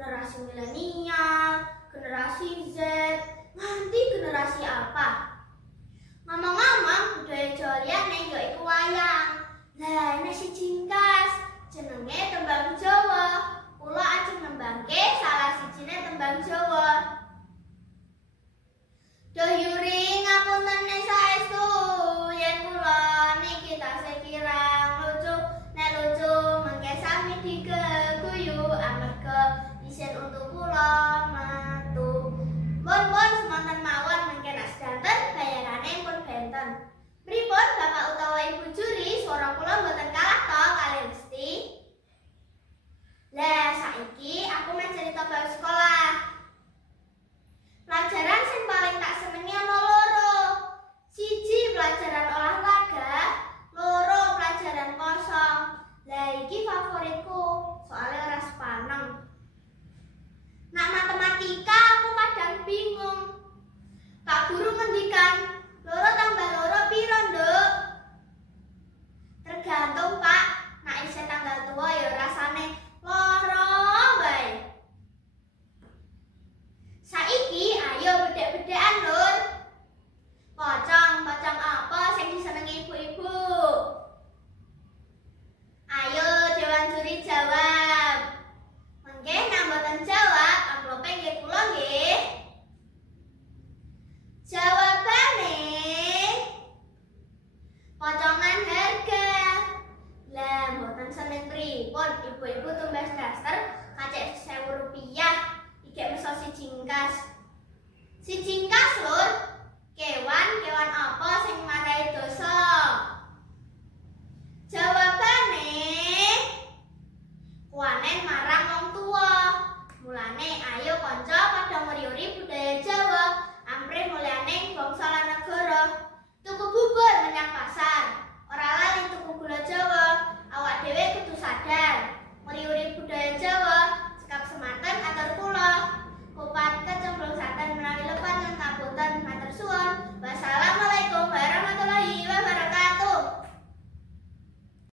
generasi milenial, generasi Z, nganti generasi apa. Ngomong-ngomong, budaya Jawa liyane ya iku wayang. Lah nek si Cingkas jenenge tembang Jawa. Kula ajeng nembangke salah sijine tembang Jawa. Duh Yuri ngapunten saestu yen kula niki tasih kirang lucu. Nek lucu mengke sami digeguyu amarga isin untuk kula metu. Mun semanten mawon mengke nak sedanten bayarane pun benten. Pripun Bapak utawa Ibu juri, swara kula mboten kalah to kalih Gusti? Lah saiki aku men cerita bab sekolah. Pelajaran sing paling tak senengi ana loro. Siji pelajaran olahraga, loro pelajaran kosong. Lah iki favoritku, soalnya ora sepaneng. Nak matematika aku kadang bingung. Pak guru ngendikan, loro tambah loro piro, Nduk? Tergantung, Pak. Nak isih tanggal tua ya rasane loro bae. Saiki ayo bedhek-bedhekan, Lur. Pocong apa sing disenengi ibu-ibu? Ayo Dewan Juri jawab. Mengke nek mboten jawab, amplope nggih kula nggih. Jawabane pocongan harga. Lah mboten seneng pripun ibu-ibu tumbas daster kacek 1000 rupiah. Iki meso si Cingkas. Si Cingkas, Lur. Kewan apa sing marai